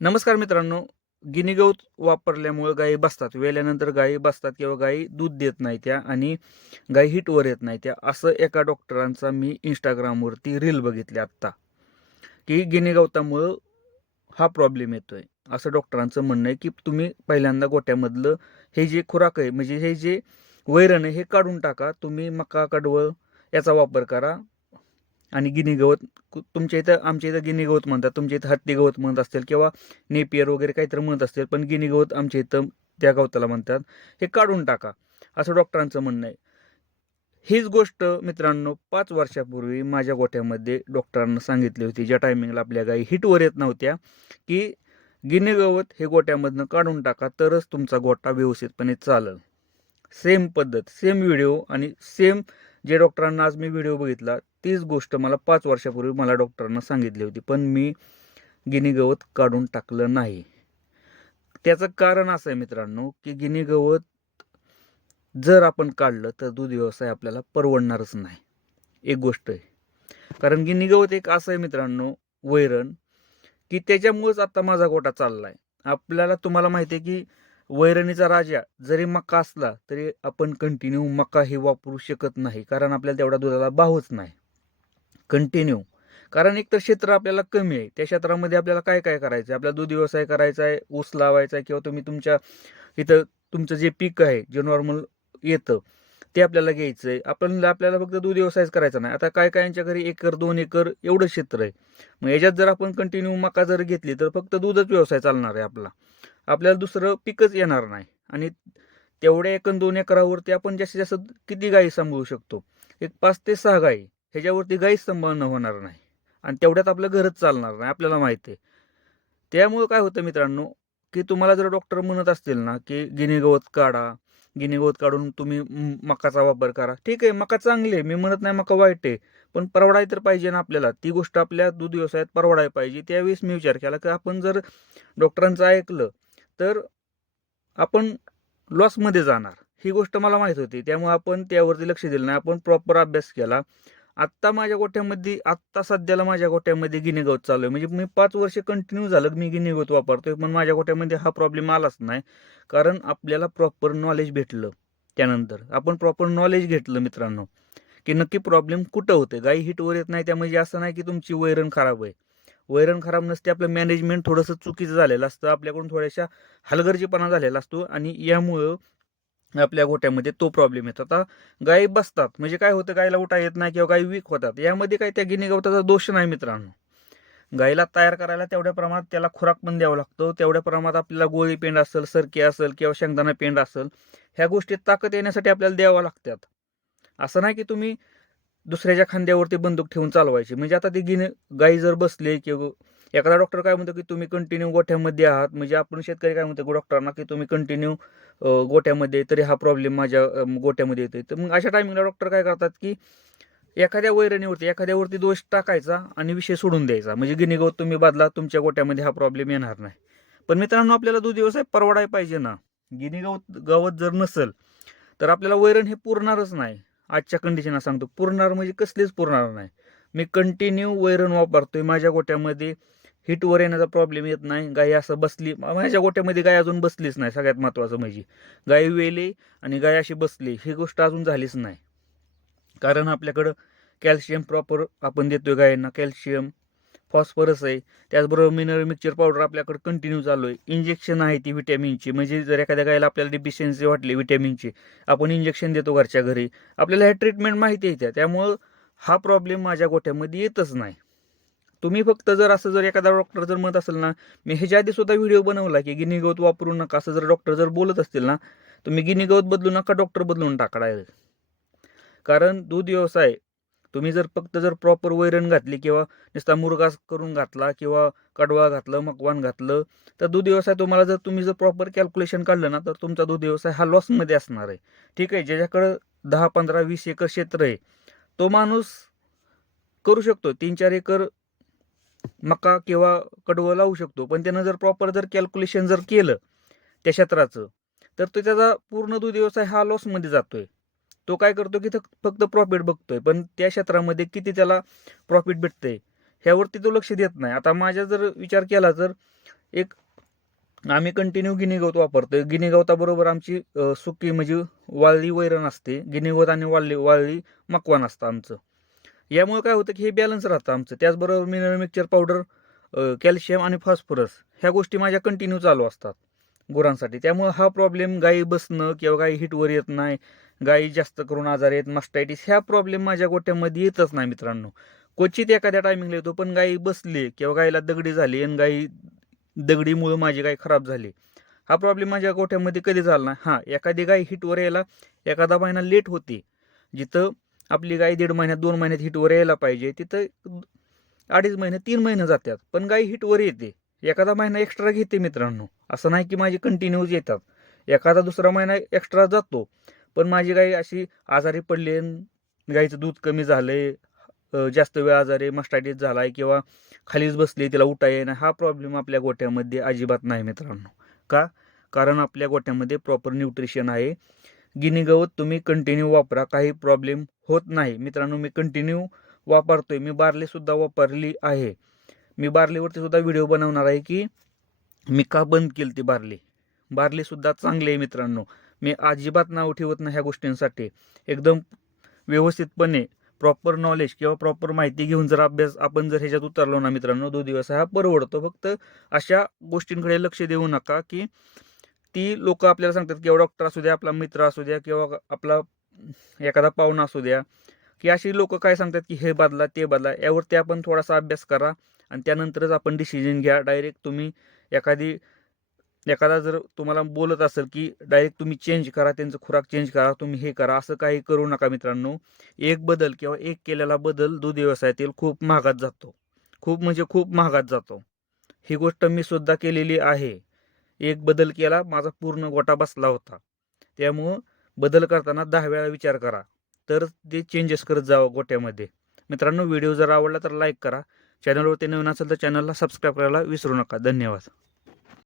नमस्कार मित्रांनो. गिनीगवत वापरल्यामुळं गायी बसतात. वेल्यानंतर गायी बसतात किंवा गायी दूध देत नाही त्या आणि गायी हिटवर येत नाही त्या. असं एका डॉक्टरांचा मी इंस्टाग्रामवरती रील बघितली आत्ता. की गिनीगवतामुळं हा प्रॉब्लेम येतोय. असं डॉक्टरांचं म्हणणं आहे की तुम्ही पहिल्यांदा गोट्यामधलं हे जे खुराक आहे म्हणजे हे जे वैरण आहे हे काढून टाका. तुम्ही मका कडवळ याचा वापर करा. आणि गिनी गवत कु- तुमच्या इथं आमच्या इथं गिनी गवत म्हणतात. तुमच्या इथं हत्ती गवत म्हणत असतील किंवा नेपियर वगैरे काहीतरी म्हणत असतील पण गिनी गवत आमच्या इथं त्या गवताला म्हणतात. हे काढून टाका असं डॉक्टरांचं म्हणणं आहे. हीच गोष्ट मित्रांनो पाच वर्षापूर्वी माझ्या गोठ्यामध्ये डॉक्टरांना सांगितली होती. ज्या टायमिंगला आपल्या गायी हिटवर येत नव्हत्या की गिनी गवत हे गोट्यामधनं काढून टाका तरच तुमचा गोठा व्यवस्थितपणे चालेल. सेम पद्धत सेम व्हिडिओ आणि सेम जे डॉक्टरांना आज मी व्हिडिओ बघितला तीच गोष्ट मला पाच वर्षापूर्वी मला डॉक्टरांना सांगितली होती पण मी गिनी गवत काढून टाकलं नाही. त्याचं कारण असं आहे मित्रांनो की गिनी गवत जर आपण काढलं तर दूध व्यवसाय आपल्याला परवडणारच नाही. एक गोष्ट आहे. कारण गिनी गवत एक असं आहे मित्रांनो वैरण की त्याच्यामुळेच आता माझा गोटा आहे आपल्याला तुम्हाला माहिती आहे की वैरणीचा राजा जरी मका असला तरी आपण कंटिन्यू मका हे वापरू शकत नाही. कारण आपल्याला तेवढा दुधाला भावच नाही. कंटिन्यू कारण एक तर क्षेत्र आपल्याला कमी आहे. त्या क्षेत्रामध्ये आपल्याला काय काय करायचं आहे आपल्याला दूध व्यवसाय करायचा आहे ऊस लावायचा आहे किंवा तुम्ही तुमच्या इथं तुमचं जे पीक आहे जे नॉर्मल येतं ते आपल्याला घ्यायचं आहे आपण आपल्याला फक्त दूध व्यवसायच करायचा नाही. आता काय कायांच्या घरी एकर दोन एकर एवढं क्षेत्र आहे. मग याच्यात जर आपण कंटिन्यू मका जर घेतली तर फक्त दूधच व्यवसाय चालणार आहे आपला. आपल्याला दुसरं पिकच येणार नाही. आणि तेवढ्या एकन दोन एकरावरती आपण जास्तीत जास्त किती गायी सांभाळू शकतो? एक पाच ते सहा गायी. ह्याच्यावरती गाईच सांभाळणं होणार नाही. आणि तेवढ्यात आपलं घरच चालणार नाही आपल्याला माहिती आहे. त्यामुळं काय होतं मित्रांनो की तुम्हाला जर डॉक्टर म्हणत असतील ना की गिनी गवत काढा गिनी गवत काढून तुम्ही मकाचा वापर करा. ठीक आहे मका चांगली आहे मी म्हणत नाही मका वाईट आहे पण परवडाय तर पाहिजे ना आपल्याला. ती गोष्ट आपल्या दूध व्यवसायात परवडाय पाहिजे. त्यावेळेस मी विचार केला की आपण जर डॉक्टरांचं ऐकलं तर आपण लॉसमध्ये जाणार. ही गोष्ट मला माहीत होती. त्यामुळे आपण त्यावरती लक्ष दिलं नाही. आपण प्रॉपर अभ्यास केला. आत्ता माझ्या गोठ्यामध्ये आत्ता सध्याला माझ्या गोठ्यामध्ये गिनी चालू आहे. म्हणजे मी पाच वर्ष कंटिन्यू झालं मी गिनी वापरतोय पण माझ्या गोठ्यामध्ये हा प्रॉब्लेम आलाच नाही. कारण आपल्याला प्रॉपर नॉलेज भेटलं त्यानंतर. आपण प्रॉपर नॉलेज घेतलं मित्रांनो की नक्की प्रॉब्लेम कुठं होते गाई हिटवर येत नाही त्यामध्ये असं नाही की तुमची वैरण खराब आहे. वैरण खराब नसते आपलं मॅनेजमेंट थोडंसं चुकीचं झालेलं असतं आपल्याकडून थोड्याशा हलगर्जीपणा झालेला असतो आणि यामुळं आपल्या गोट्यामध्ये तो प्रॉब्लेम येतो. आता गायी बसतात म्हणजे काय होतं गायला उठा येत नाही किंवा गायी वीक होतात. यामध्ये काय त्या गिनी गवताचा दोष नाही मित्रांनो. गायीला तयार करायला तेवढ्या प्रमाणात त्याला खुराक पण द्यावा लागतो. तेवढ्या प्रमाणात आपल्याला गोळी पेंड असेल सरकी असेल किंवा शेंगदाणा पेंड असेल ह्या गोष्टीत ताकद येण्यासाठी आपल्याला द्यावं लागतात. असं नाही की तुम्ही दुसऱ्याच्या खांद्यावरती बंदूक ठेवून चालवायची. म्हणजे आता ती गिनी गाई जर बसले किंवा एखादा डॉक्टर काय म्हणतो की तुम्ही कंटिन्यू गोठ्यामध्ये आहात. म्हणजे आपण शेतकरी काय म्हणतो डॉक्टरांना की तुम्ही कंटिन्यू गोठ्यामध्ये तरी हा प्रॉब्लेम माझ्या गोठ्यामध्ये येतो येतोय. तर मग अशा टायमिंगला डॉक्टर काय करतात की एखाद्या वैरणीवरती एखाद्यावरती दोष टाकायचा आणि विषय सोडून द्यायचा. म्हणजे गिनी गवत तुम्ही बदला तुमच्या गोट्यामध्ये हा प्रॉब्लेम येणार नाही. पण मित्रांनो आपल्याला दूध व्यवसाय परवडाय पाहिजे ना. गिनी गवत गवत जर नसेल तर आपल्याला वैरण हे पुरणारच नाही. आजच्या कंडिशनला सांगतो. पुरणार म्हणजे कसलीच पुरणार नाही. मी कंटिन्यू वैरण वापरतोय. माझ्या गोट्यामध्ये हिटवर येण्याचा प्रॉब्लेम येत नाही. गाय असं बसली माझ्या गोट्यामध्ये गाय अजून बसलीच नाही. सगळ्यात महत्त्वाचं म्हणजे गाय वेली आणि गाय अशी बसली ही गोष्ट अजून झालीच नाही. कारण आपल्याकडं कॅल्शियम प्रॉपर आपण देतोय गायांना कॅल्शियम फॉस्फरस आहे. त्याचबरोबर मिनरल मिक्सचर पावडर आपल्याकडे कंटिन्यू चालू आहे. इंजेक्शन आहे ती व्हिटॅमिनची म्हणजे जर एखाद्या गायला आपल्याला डिफिशियन्सी वाटली व्हिटॅमिनची आपण इंजेक्शन देतो घरच्या घरी. आपल्याला ह्या ट्रीटमेंट माहिती आहे त्या. त्यामुळं हा प्रॉब्लेम माझ्या गोठ्यामध्ये येतच नाही. तुम्ही फक्त जर असं जर एखादा डॉक्टर जर म्हणत असेल ना मी ह्याच्या आधी सुद्धा व्हिडिओ बनवला की गिनी गवत वापरू नका असं जर डॉक्टर जर बोलत असतील ना तुम्ही गिनी गवत बदलू नका डॉक्टर बदलून टाका कारण दूध व्यवसाय तुम्ही जर फक्त जर प्रॉपर वैरण घातली किंवा नुसता मुरगा करून घातला किंवा कडवा घातलं मकवान घातलं तर दूध व्यवसाय तुम्हाला जर तुम्ही जर प्रॉपर कॅल्क्युलेशन काढलं ना तर तुमचा दूध व्यवसाय हा लॉसमध्ये असणार आहे. ठीक आहे ज्याच्याकडं दहा पंधरा वीस एकर क्षेत्र आहे तो माणूस करू शकतो तीन चार एकर मका किंवा कडवं लावू शकतो पण त्यानं जर प्रॉपर जर कॅल्क्युलेशन जर केलं त्या क्षेत्राचं तर तो त्याचा पूर्ण दूध व्यवसाय हा लॉसमध्ये जातोय. तो काय करतो की फक्त- फक्त प्रॉफिट बघतोय. पण त्या क्षेत्रामध्ये किती त्याला प्रॉफिट भेटतंय ह्यावरती तो लक्ष देत नाही. आता माझ्या जर विचार केला तर एक आम्ही कंटिन्यू गिनीगवत वापरतोय. गिनीगवताबरोबर आमची सुकी म्हणजे वाळली वैरण असते. गिनीगवत आणि वाळली वाळली मकवान असतं आमचं. यामुळे काय होतं की हे बॅलन्स राहतं आमचं. त्याचबरोबर मिनरल मिक्सचर पावडर कॅल्शियम आणि फॉस्फरस ह्या गोष्टी माझ्या कंटिन्यू चालू असतात गुरांसाठी. त्यामुळे हा प्रॉब्लेम गाई बसणं किंवा गायी हिटवर येत नाही गायी जास्त करून आजार आहेत मास्टायटिस ह्या प्रॉब्लेम माझ्या गोट्यामध्ये येतच नाही मित्रांनो. क्वचित एखाद्या टायमिंगला येतो पण गायी बसली किंवा गायीला दगडी झाली आणि गायी दगडीमुळं माझी गाय खराब झाली. हा प्रॉब्लेम माझ्या गोठ्यामध्ये कधी झाला नाही. हां एखादी गाय हिटवर यायला एखादा महिना लेट होती. जिथं आपली गाय दीड महिन्यात दोन महिन्यात हिटवर यायला पाहिजे तिथं अडीच महिने तीन महिने जातात. पण गाय हिटवर येते. एखादा महिना एक्स्ट्रा घेते मित्रांनो. असं नाही की माझी कंटिन्यूज येतात. एखादा दुसरा महिना एक्स्ट्रा जातो. पण माझी गाय अशी आजारी पडली गाईचं दूध कमी झालंय जास्त वेळ आजारी मस्टायटिस झालाय किंवा खालीच बसली तिला उठा येणं हा प्रॉब्लेम आपल्या गोट्यामध्ये अजिबात नाही मित्रांनो. का? कारण आपल्या गोट्यामध्ये प्रॉपर न्यूट्रिशन आहे. गिनी गवत तुम्ही कंटिन्यू वापरा काही प्रॉब्लेम होत नाही. मित्रांनो मी कंटिन्यू वापरतोय. मी बार्लीसुद्धा वापरली आहे. मी बार्लीवरती सुद्धा व्हिडिओ बनवणार आहे की मी का बंद केली ती बार्ली? बार्ली सुद्धा चांगली आहे मित्रांनो. मी अजिबात नाव ठेवत नाही ह्या गोष्टींसाठी. एकदम व्यवस्थितपणे प्रॉपर नॉलेज किंवा प्रॉपर माहिती घेऊन जर अभ्यास आपण जर ह्याच्यात उतरलो ना मित्रांनो दो दिवस हा परवडतो. फक्त अशा गोष्टींकडे लक्ष देऊ नका की ती लोक आपल्याला सांगतात किंवा डॉक्टर असू द्या आपला मित्र असू द्या किंवा आपला एखादा पाहुणा असू द्या. की अशी लोक काय सांगतात की हे बदला ते बदला. यावरती आपण थोडासा अभ्यास करा आणि त्यानंतरच आपण डिसिजन घ्या. डायरेक्ट तुम्ही एखादी एखादा जर तुम्हाला बोलत असेल की डायरेक्ट तुम्ही चेंज करा त्यांचं खुराक चेंज करा तुम्ही हे करा असं काही करू नका मित्रांनो. एक बदल किंवा एक केलेला बदल दूध व्यवसायातील खूप महागात जातो. खूप म्हणजे खूप महागात जातो. ही गोष्ट मी सुद्धा केलेली आहे. एक बदल केला माझा पूर्ण गोटा बसला होता. त्यामुळं बदल करताना दहा वेळा विचार करा. तर ते चेंजेस करत जावं गोट्यामध्ये. मित्रांनो व्हिडिओ जर आवडला तर लाईक करा. चॅनलवरती नवीन असेल तर चॅनलला सबस्क्राईब करायला विसरू नका. धन्यवाद.